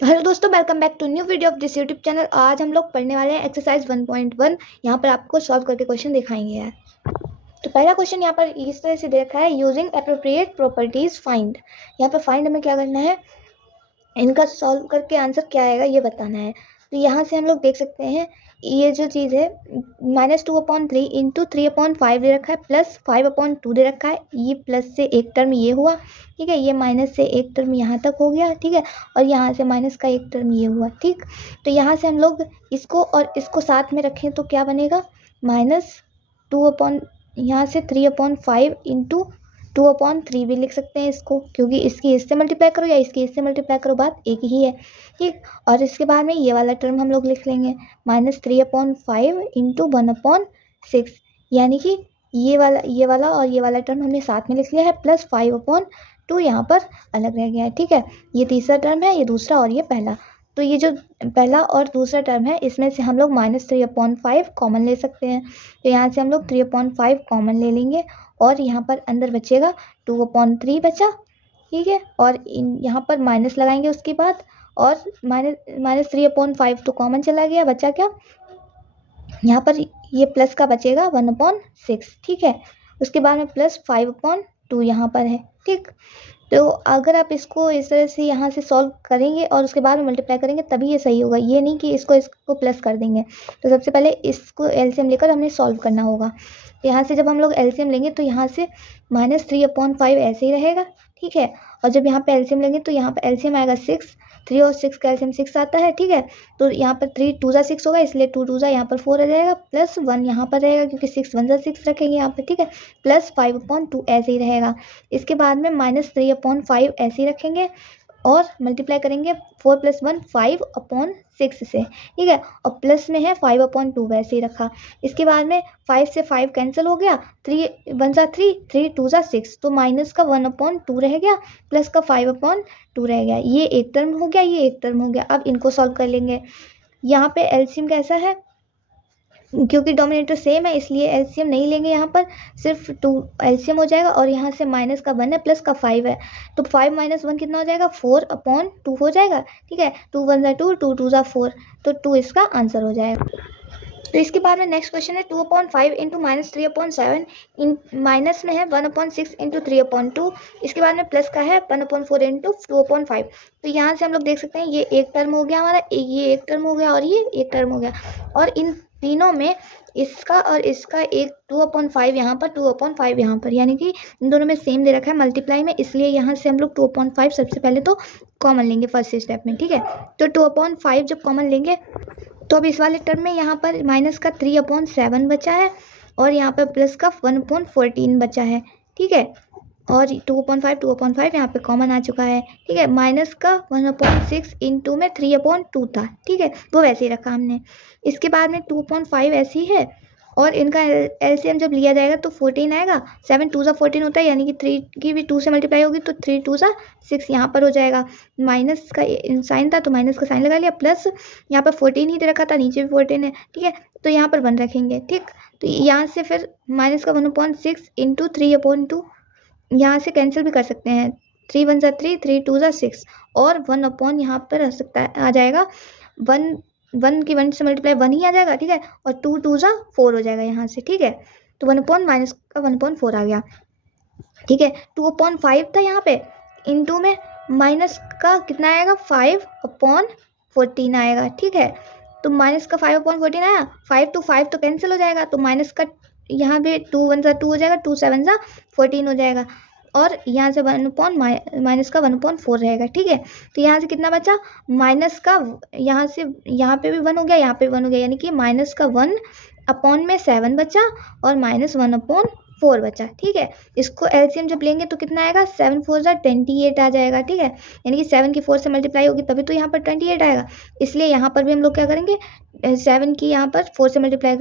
तो हेलो दोस्तों, welcome back to new video of this YouTube channel. आज हम लोग पढ़ने वाले हैं एक्सरसाइज 1.1। यहाँ पर आपको सॉल्व करके क्वेश्चन दिखाएंगे यार। तो पहला क्वेश्चन यहाँ पर इस तरह से दे रखा है, यूजिंग एप्रोप्रिएट प्रॉपर्टीज फाइंड। यहाँ पर फाइंड हमें क्या करना है, इनका सॉल्व करके आंसर क्या आएगा ये बताना है। तो यहाँ से हम लोग देख सकते हैं ये जो चीज़ है -2/3 इंटू 3/5 दे रखा है, प्लस 5/2 दे रखा है। ये प्लस से एक टर्म ये हुआ, ठीक है, ये माइनस से एक टर्म यहाँ तक हो गया, ठीक है, और यहाँ से माइनस का एक टर्म ये हुआ, ठीक। तो यहाँ से हम लोग इसको और इसको साथ में रखें तो क्या बनेगा, -2 यहाँ से 3/5 इंटू 2/3 भी लिख सकते हैं इसको, क्योंकि इसकी इससे मल्टीप्लाई करो या इसकी इससे मल्टीप्लाई करो, बात एक ही है, ठीक। और इसके बाद में ये वाला टर्म हम लोग लिख लेंगे -3/5 इंटू 1/6, यानी कि ये वाला और ये वाला टर्म हमने साथ में लिख लिया है, प्लस 5/2 यहाँ पर अलग रह गया है, ठीक है। ये तीसरा टर्म है, ये दूसरा और ये पहला। तो ये जो पहला और दूसरा टर्म है इसमें से हम लोग -3/5 कॉमन ले सकते हैं। तो यहाँ से हम लोग 3/5 कॉमन ले लेंगे और यहाँ पर अंदर बचेगा 2/3 बचा, ठीक है। और यहाँ पर माइनस लगाएंगे उसके बाद, और -3/5 तो कॉमन चला गया, बचा क्या, यहाँ पर ये प्लस का बचेगा 1/6, ठीक है। उसके बाद में प्लस 5/2 यहाँ पर है, ठीक। तो अगर आप इसको इस तरह से यहाँ से सॉल्व करेंगे और उसके बाद में मल्टीप्लाई करेंगे तभी ये सही होगा, ये नहीं कि इसको प्लस कर देंगे। तो सबसे पहले इसको एलसीएम लेकर हमने सॉल्व करना होगा। तो यहाँ से जब हम लोग एलसीएम लेंगे तो यहाँ से -3/5 ऐसे ही रहेगा, ठीक है। और जब यहाँ पे एलसीएम लेंगे तो यहाँ पे एलसीएम आएगा 6, 3 और 6 का एलसीएम 6 आता है, ठीक है। तो यहाँ पर 3 2 ज़ा 6 होगा, इसलिए 2 2 ज़ा यहाँ पर 4 आ जाएगा, प्लस 1 यहाँ पर रहेगा क्योंकि 6 1 ज़ा 6 रखेंगे यहाँ पर, ठीक है, प्लस 5/2 ऐसे ही रहेगा। इसके बाद में -3/5 ऐसे ही रखेंगे और मल्टीप्लाई करेंगे 4 + 1 5/6 से, ठीक है, और प्लस में है 5/2 वैसे ही रखा। इसके बाद में 5 से 5 कैंसिल हो गया, 3 1 ज़ा 3, 3 2 ज़ा 6, तो माइनस का 1/2 रह गया, प्लस का 5/2 रह गया। ये एक टर्म हो गया, ये एक टर्म हो गया। अब इनको सॉल्व कर लेंगे। यहाँ पे एलसीएम कैसा है, क्योंकि डोमिनेटर सेम है इसलिए एलसीएम नहीं लेंगे, यहाँ पर सिर्फ 2 एलसीएम हो जाएगा, और यहाँ से माइनस का 1 है, प्लस का 5 है, तो 5 - 1 कितना हो जाएगा, 4/2 हो जाएगा, ठीक है। 2 1 ज़ा 2, 2 2 ज़ा 4, तो 2 इसका आंसर हो जाएगा। तो इसके बाद में नेक्स्ट क्वेश्चन है 2/5 इंटू -3/7, इन माइनस में है 1/6 इंटू 3/2, इसके बाद में प्लस का है 1/4 इंटू 2/5। तो यहाँ से हम लोग देख सकते हैं ये एक टर्म हो गया हमारा, ये एक टर्म हो गया और ये एक टर्म हो गया, और इन तीनों में इसका और इसका एक 2/5 यहाँ पर, 2/5 यहाँ पर, यानी कि इन दोनों में सेम दे रखा है मल्टीप्लाई में, इसलिए यहाँ से हम लोग 2/5 सबसे पहले तो कॉमन लेंगे फर्स्ट स्टेप में, ठीक है। तो 2/5 जब कॉमन लेंगे तो अब इस वाले टर्म में यहाँ पर माइनस का 3/7 बचा है और यहाँ पर प्लस का 1/14 बचा है, ठीक है। और 2/5 यहाँ पे कॉमन आ चुका है, ठीक है। माइनस का 1/6 इंटू में 3/2 था, ठीक है, वो वैसे ही रखा हमने। इसके बाद में 2/5 ऐसी है, और इनका एलसीएम जब लिया जाएगा तो 14 आएगा, 7 2 ज़ा 14 होता है, यानी कि 3 की भी 2 से मल्टीप्लाई होगी तो 3 2 ज़ा 6 यहाँ पर हो जाएगा। माइनस का साइन था तो माइनस का साइन लगा लिया, प्लस यहाँ पर 14 ही दे रखा था, नीचे भी 14 है, ठीक है, तो यहाँ पर 1 रखेंगे, ठीक। तो यहाँ से फिर माइनस का 1/6 इंटू 3/2, यहाँ से कैंसिल भी कर सकते हैं, 3 1 ज़ा 3, 3 2 ज़ा 6, और 1 यहाँ पर आ सकता है, आ जाएगा 1 की 1 से मल्टीप्लाई 1 ही आ जाएगा, ठीक है, और 2 2 ज़ा 4 हो जाएगा यहाँ से, ठीक है। तो 1 माइनस का 1/4 आ गया, ठीक है। 2/5 था यहाँ पे, इंटू में माइनस का कितना आएगा, 5/14 आएगा, ठीक है। तो माइनस का 5/14 आया, 5 to 5 तो कैंसिल हो जाएगा, तो माइनस का यहाँ पे 2 1 ज़ा 2 हो जाएगा, 2 7 ज़ा 14 हो जाएगा, और यहाँ से माइनस का 1/4 रहेगा, ठीक है। तो यहाँ से कितना बचा, माइनस का यहाँ से यहाँ पे भी 1 हो गया, यहाँ पे 1 हो गया, यानी कि माइनस का 1/7 बचा और -1/4 बचा, ठीक है। इसको एलसीएम जब लेंगे तो कितना आएगा, 7 4 ज़ा 28 आ जाएगा, ठीक है, यानी कि 7 की 4 से मल्टीप्लाई होगी तभी तो यहाँ पर 28 आएगा, इसलिए यहाँ पर भी हम लोग क्या करेंगे, 7 की यहाँ पर 4 से मल्टीप्लाई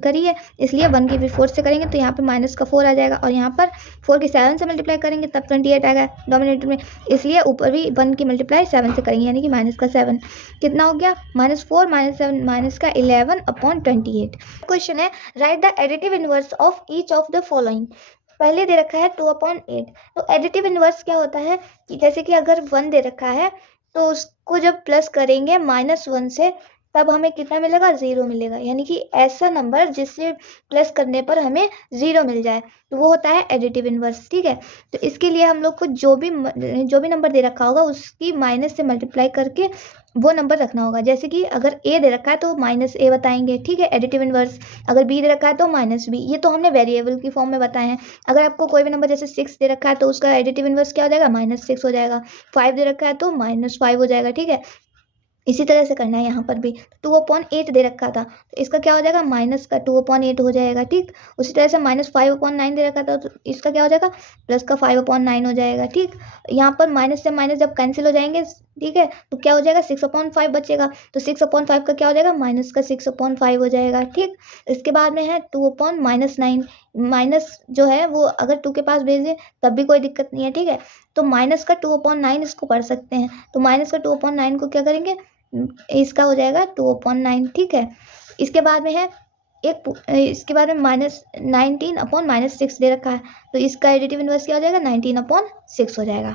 करिए, इसलिए 1 की भी 4 से करेंगे तो यहाँ पर माइनस का 4 आ जाएगा, और यहाँ पर 4 की 7 से मल्टीप्लाई करेंगे तब 28 आएगा डोमिनेटर में, इसलिए ऊपर भी 1 की मल्टीप्लाई 7 से करेंगे, यानी कि माइनस का 7 कितना हो गया, -4 -7 माइनस का 11/28। क्वेश्चन है right the additive inverse of each of the following. पहले दे रखा है 2/8। तो एडिटिव इनवर्स क्या होता है कि जैसे कि अगर 1 दे रखा है तो उसको जब प्लस करेंगे -1 से, तब हमें कितना मिलेगा, 0 मिलेगा। यानी कि ऐसा नंबर जिससे प्लस करने पर हमें 0 मिल जाए, तो वो होता है एडिटिव इन्वर्स। ठीक है, तो इसके लिए हम लोग को जो भी नंबर दे रखा होगा उसकी माइनस से मल्टीप्लाई करके वो नंबर रखना होगा। जैसे कि अगर ए दे रखा है तो -a बताएंगे। ठीक है, एडिटिव इन्वर्स। अगर बी दे रखा है तो -b। ये तो हमने वेरिएबल की फॉर्म में बताए हैं। अगर आपको कोई भी नंबर जैसे 6 दे रखा है तो उसका एडिटिव इन्वर्स क्या हो जाएगा, -6 हो जाएगा। 5 दे रखा है तो -5 हो जाएगा। ठीक है, इसी तरह से करना है यहाँ पर भी। 2/8 दे रखा था तो इसका क्या हो जाएगा, माइनस का 2/8 हो जाएगा। ठीक, उसी तरह से -5/9 दे रखा था तो इसका क्या हो जाएगा, प्लस का 5/9 हो जाएगा। ठीक, यहाँ पर माइनस से माइनस जब कैंसिल हो जाएंगे, ठीक है, तो क्या हो जाएगा, 6/5 बचेगा। तो 6/5 का क्या हो जाएगा, माइनस का 6/5 हो जाएगा। ठीक, इसके बाद में है 2/9। माइनस जो है वो अगर 2 के पास भेजें तब भी कोई दिक्कत नहीं है। ठीक है, तो माइनस का 2/9 इसको पढ़ सकते हैं। तो माइनस का 2/9 को क्या करेंगे, इसका हो जाएगा 2/9। ठीक है, इसके बाद में है इसके बाद में -19/-6 दे रखा है तो इसका एडिटिव इन्वर्स क्या हो जाएगा, 19/6 हो जाएगा।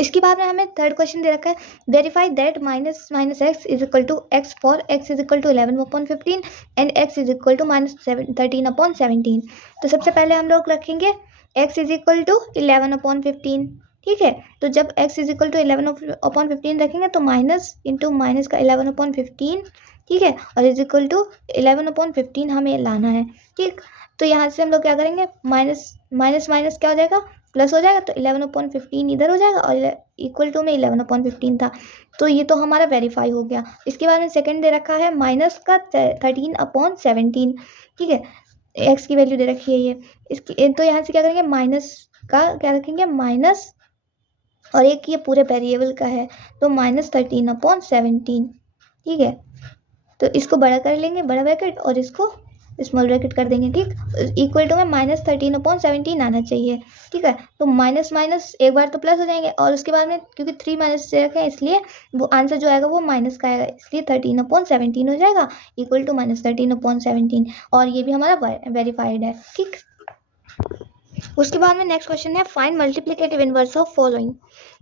इसके बाद में हमें थर्ड क्वेश्चन दे रखा है, verify that -x is equal to x for x is equal to 11/15 and x is equal to -13/17। तो सबसे पहले हम लोग रखेंगे x इज इक्वल टू 11/15। ठीक है, तो जब x इज इक्वल टू 11/15 रखेंगे तो माइनस इंटू माइनस का 11/15। ठीक है, और इज इक्वल टू 11/15 हमें लाना है। ठीक, तो यहाँ से हम लोग क्या करेंगे, माइनस माइनस क्या हो जाएगा, प्लस हो जाएगा। तो 11/15 इधर हो जाएगा और इक्वल टू में 11/15 था, तो ये तो हमारा वेरीफाई हो गया। इसके बाद में सेकंड दे रखा है माइनस का 13/17। ठीक है, एक्स की वैल्यू दे रखी है ये। इसकी तो यहाँ से क्या करेंगे, माइनस का क्या रखेंगे, माइनस, और एक ये पूरे वेरिएबल का है तो -13/17। ठीक है, तो इसको बड़ा कर लेंगे, बड़ा ब्रैकेट, और इसको स्मॉल ब्रैकेट कर देंगे। ठीक, इक्वल टू में -13/17 आना चाहिए। ठीक है, तो माइनस माइनस एक बार तो प्लस हो जाएंगे और उसके बाद में क्योंकि 3 माइनस से रखे हैं इसलिए वो आंसर जो आएगा वो माइनस का आएगा, इसलिए 13/17 हो जाएगा, इक्वल टू -13/17। और ये भी हमारा वेरीफाइड है। ठीक, उसके बाद में नेक्स्ट क्वेश्चन है, find multiplicative inverse of following.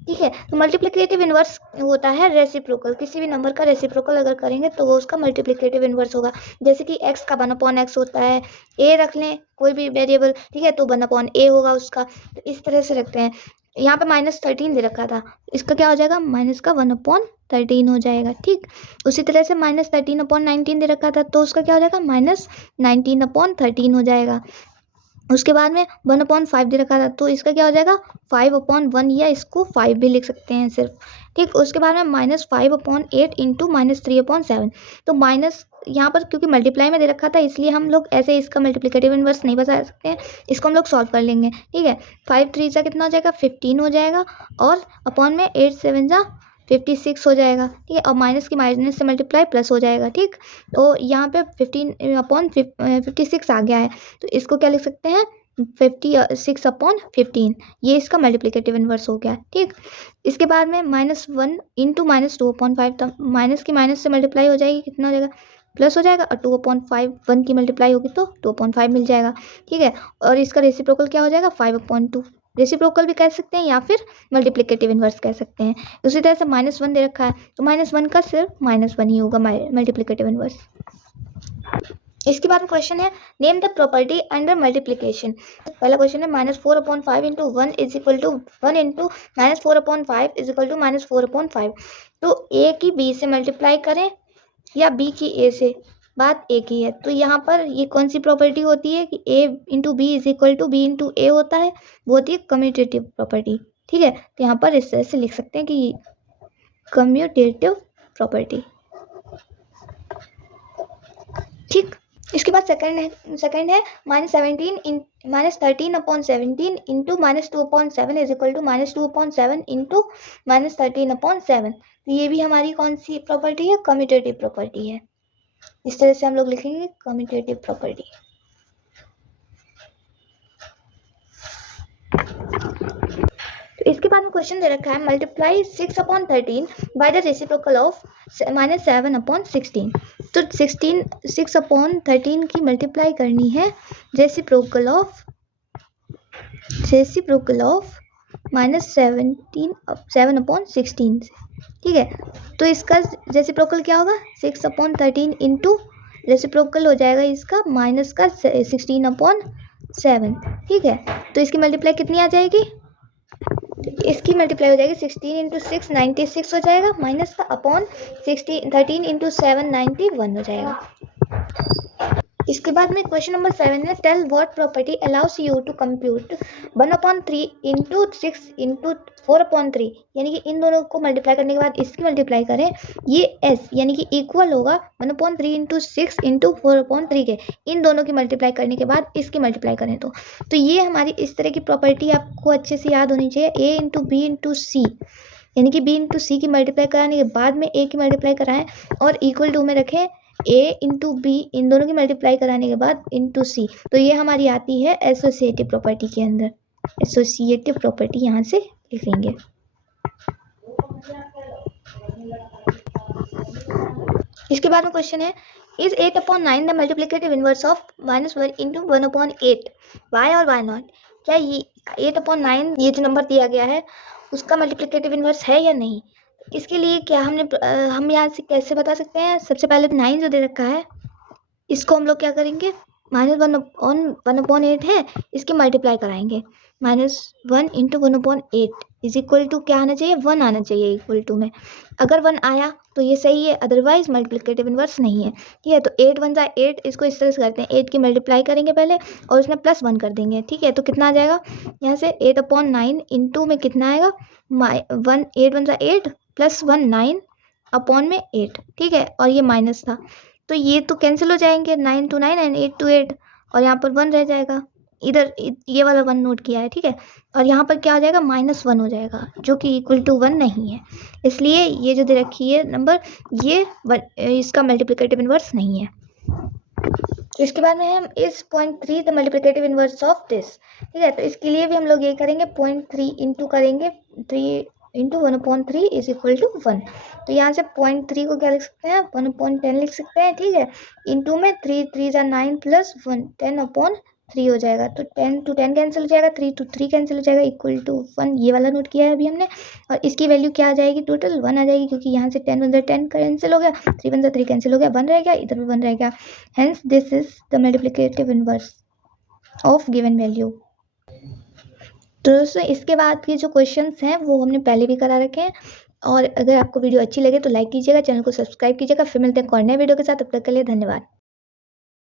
ठीक है, तो मल्टीप्लिकेटिव इनवर्स होता है रेसिप्रोकल। किसी भी नंबर का रेसिप्रोकल अगर करेंगे तो वो उसका मल्टीप्लिकेटिव इनवर्स होगा। जैसे कि x का 1/x होता है, a रख लें कोई भी वेरिएबल, ठीक है, तो 1/a होगा उसका। तो इस तरह से रखते हैं। यहाँ पे -13 दे रखा था, इसका क्या हो जाएगा, माइनस का 1/13 हो जाएगा। ठीक, उसी तरह से -13/19 दे रखा था तो उसका क्या हो जाएगा, -19/13 हो जाएगा। उसके बाद में 1/5 दे रखा था तो इसका क्या हो जाएगा, 5/1, या इसको 5 भी लिख सकते हैं सिर्फ। ठीक, उसके बाद में -5/8 इंटू -3/7। तो माइनस यहाँ पर क्योंकि मल्टीप्लाई में दे रखा था इसलिए हम लोग ऐसे इसका मल्टीप्लिकेटिव इनवर्स नहीं बता सकते हैं, इसको हम लोग सॉल्व कर लेंगे। ठीक है, 5 3 सा कितना हो जाएगा, 15 हो जाएगा, और अपॉन में 8 7 जा 56 हो जाएगा। ठीक है, और माइनस की माइनस से मल्टीप्लाई प्लस हो जाएगा। ठीक, तो यहाँ पे 15/56 आ गया है तो इसको क्या लिख सकते हैं, 56/15। ये इसका मल्टीप्लिकेटिव इनवर्स हो गया। ठीक, इसके बाद में -1 इंटू -2/5, तो माइनस की माइनस से मल्टीप्लाई हो जाएगी, कितना हो जाएगा, प्लस हो जाएगा, और 2/5 1 की मल्टीप्लाई होगी तो 2/5 मिल जाएगा। ठीक है, और इसका रेसिप्रोकल क्या हो जाएगा, 5/2। रेसिप्रोकल भी कह सकते हैं या फिर मल्टीप्लिकेटिव इनवर्स कह सकते हैं। उसी तरह से -1 दे रखा है तो -1 का सिर्फ -1 ही होगा मल्टीप्लिकेटिव इनवर्स। इसके बाद में क्वेश्चन है, name the property under multiplication. पहला क्वेश्चन है, -4/5 into 1 is equal to 1 into -4/5 is equal to -4/5। तो a की b से मल्टीप्लाई करें या b की a से, बात एक ही है। तो यहाँ पर ये कौन सी प्रॉपर्टी होती है कि a into B is equal to b into a होता है, वो होती है कम्यूटेटिव प्रॉपर्टी। ठीक है, तो यहाँ पर इस तरह से लिख सकते हैं कि कम्यूटेटिव प्रॉपर्टी। ठीक, इसके बाद सेकंड है -13/17 into -2/7 is equal to -2/7 into -13/7। तो ये भी हमारी कौन सी प्रॉपर्टी है, कम्यूटेटिव प्रॉपर्टी है। इस तरह से हम लोग लिखेंगे कम्यूटेटिव प्रॉपर्टी। तो इसके बाद में क्वेश्चन दे रखा है, multiply 6/13 by the reciprocal of -7/16। तो 6/13 की मल्टीप्लाई करनी है रेसिप्रोकल ऑफ -7/16 से। ठीक है, तो इसका रेसिप्रोकल क्या होगा 6/13 इंटू रेसिप्रोकल हो जाएगा इसका माइनस का 16/7। ठीक है, तो इसकी मल्टीप्लाई कितनी आ जाएगी, इसकी मल्टीप्लाई हो जाएगी 16 इंटू 6 96 हो जाएगा, माइनस का अपॉन 13 इंटू 7 91 हो जाएगा। इसके बाद में क्वेश्चन नंबर 7 है, tell what property allows you to compute 1/3 into 6 into 4/3, यानी कि इन दोनों को मल्टीप्लाई करने के बाद इसकी मल्टीप्लाई करें, ये एस यानी कि इक्वल होगा 1/3 इंटू 6 इंटू 4/3 के, इन दोनों की मल्टीप्लाई करने के बाद इसकी मल्टीप्लाई करें तो ये हमारी इस तरह की प्रॉपर्टी आपको अच्छे से याद होनी चाहिए, ए इंटू बी इंटू सी, यानी कि बी इंटू सी की मल्टीप्लाई कराने के बाद में ए की मल्टीप्लाई कराएं और इक्वल टू में रखें ए इंटू बी, इन दोनों की मल्टीप्लाई कराने के बाद इंटू सी, तो ये हमारी आती है एसोसिएटिव प्रॉपर्टी के अंदर, एसोसिएटिव प्रॉपर्टी यहाँ से लिख लेंगे। इसके बाद में क्वेश्चन है, is 8/9 the multiplicative inverse of -1 into 1/8, why और वाई नॉट, क्या ये 8/9 ये जो नंबर दिया गया है उसका मल्टीप्लिकेटिव इनवर्स है या नहीं। इसके लिए क्या हम यहाँ से कैसे बता सकते हैं, सबसे पहले 9 जो दे रखा है इसको हम लोग क्या करेंगे, -1/8 है, इसकी मल्टीप्लाई कराएंगे, -1 इंटू 1/8 इज इक्वल टू क्या आना चाहिए, 1 आना चाहिए इक्वल टू में, अगर 1 आया तो ये सही है, अदरवाइज मल्टीप्लिकेटिव इनवर्स नहीं है। ठीक है, तो 8 1 8, इसको इस तरह से करते हैं, 8 की मल्टीप्लाई करेंगे पहले और उसमें +1 कर देंगे। ठीक है, तो कितना आ जाएगा यहाँ से 8/9 इंटू में कितना आएगा 8 1 8 +1 9 अपॉन में 8। ठीक है, और ये माइनस था तो ये तो कैंसिल हो जाएंगे, 9 to 9 एंड 8 to 8, और यहाँ पर 1 रह जाएगा, इधर ये वाला 1 नोट किया है। ठीक है, और यहाँ पर क्या हो जाएगा -1 हो जाएगा जो कि इक्वल टू 1 नहीं है, इसलिए ये जो दे रखी है नंबर ये इसका मल्टीप्लिकेटिव इनवर्स नहीं है। इसके बाद में हम इस 0.3 the multiplicative inverse of this. ठीक है, तो इसके लिए भी हम लोग ये करेंगे 0.3 इंटू करेंगे 3 इंटू 1/3 इज इक्वल टू 1, तो यहाँ से 0.3 को क्या लिख सकते हैं 1/10 लिख सकते हैं। ठीक है, इंटू में 3 3 9 +1 10/3 हो जाएगा, तो 10 to 10 कैंसिल हो जाएगा, 3 to 3 कैंसिल हो जाएगा, इक्वल टू 1, ये वाला नोट किया है अभी हमने, और इसकी वैल्यू क्या आ जाएगी टोटल 1 आ जाएगी, क्योंकि यहाँ से 10 1 10 कैंसिल हो गया, 3 1 3 कैंसिल हो गया, 1 रह गया, इधर भी 1 रह गया, hence this is the multiplicative inverse of given value. तो दोस्तों इसके बाद के जो क्वेश्चंस हैं वो हमने पहले भी करा रखे हैं, और अगर आपको वीडियो अच्छी लगे तो लाइक कीजिएगा, चैनल को सब्सक्राइब कीजिएगा। फिर मिलते हैं एक और नए वीडियो के साथ, तब तक के लिए धन्यवाद।